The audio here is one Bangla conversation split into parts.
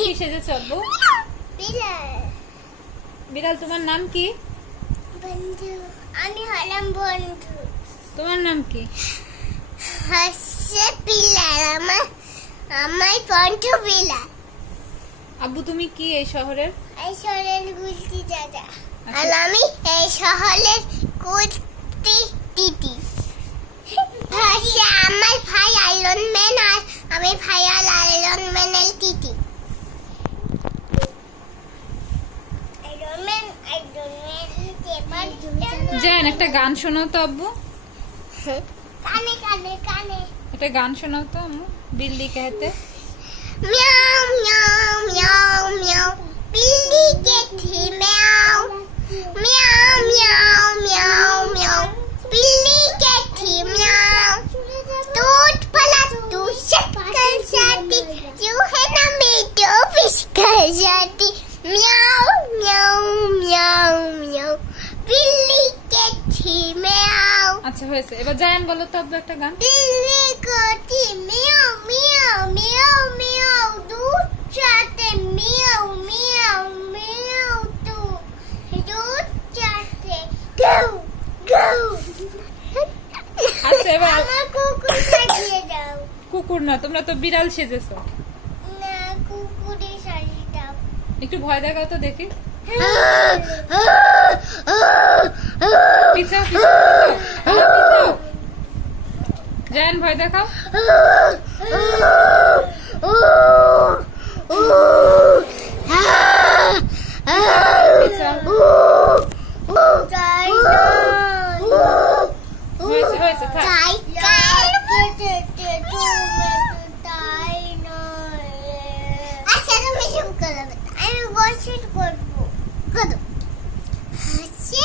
কি সেজেছো আব্বু? বিড়াল। বিড়াল, তোমার নাম কি? বন্ধু। আমি হলাম বন্ধু। তোমার নাম কি? হাসছে বিড়াল। আমার বন্ধু বিড়াল। আব্বু তুমি কি এই শহরের? এই শহরের গুলতি দাদা। আর আমি এই শহরের কুর্তি দিদি। হাসছে আমার ভাই আয়রন ম্যান আর আমি ভাই আয়রন ম্যানের দিদি। জান একটা গান শোনাও তো আব্বু। কানে কানে কানে একটা গান শোনাও তো আম্মু। बिल्ली कहते म्याऊ म्याऊ म्याऊ म्याऊ बिल्ली कहती म्याऊ म्याऊ म्याऊ म्याऊ म्याऊ बिल्ली कहती म्याऊ दूध पला तू शक्कर जाती यू है ना मेरे बिस्कर जाती म्याऊ म्याऊ म्याऊ म्याऊ बिल्ली कहती म्याऊ। আচ্ছা হয়েছে, এবার জায়ান বলো তো আব্বু একটা গান। बिल्ली कहती म्याऊ म्याऊ म्याऊ म्याऊ दूध चाहते म्याऊ म्याऊ म्याऊ तू दूध चाहते गो गो। আচ্ছা এবার আমার কুকুর সাজিয়ে দাও। কুকুর না, তোমরা তো বিড়াল সেজেছো। না কুকুরের সাজিয়ে দাও। একটু ভয় দেখাও তো দেখি। পিছাও পিছাও। জায়ান ভয় দেখাও। হয়েছে হয়েছে থাক। আচ্ছা তুমি শুরু করো, আমি বসে করবো। করো। হাসে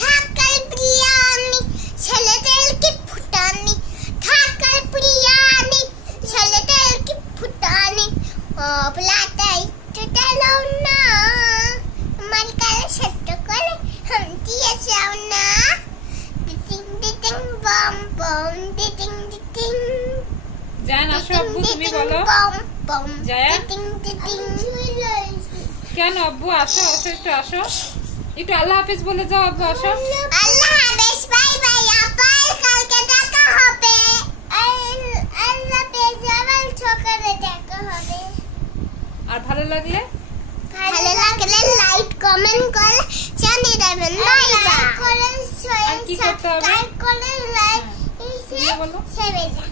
ঢাকার বিরিয়ানি ছেলেদের কি ফুটানি ঢাকার বিরিয়ানি ছেলেদের কি ফুটানি অবলাটাই চুটালো না আমার কালে সেট করে দিয়ে যাও না টিটিং টিটিং বম বম টিটিং টিটিং। জায়ান আসো আব্বু তুমি বলো। জায়ান কেন আব্বু আসো আসো একটু আসো, একটু আল্লাহ হাফেজ বলে যাও আব্বু আসো। আল্লাহ হাফেজ বাই বাই আবার কালকে দেখা হবে। আল্লাহ হাফেজ আবার সকালে দেখা হবে। আর ভালো লাগলে লাইক কমেন্ট করে জানিয়ে দেবেন। Bye bye. আর কি করতে হবে? লাইক করে লাইক বলো। ছেড়ে যা।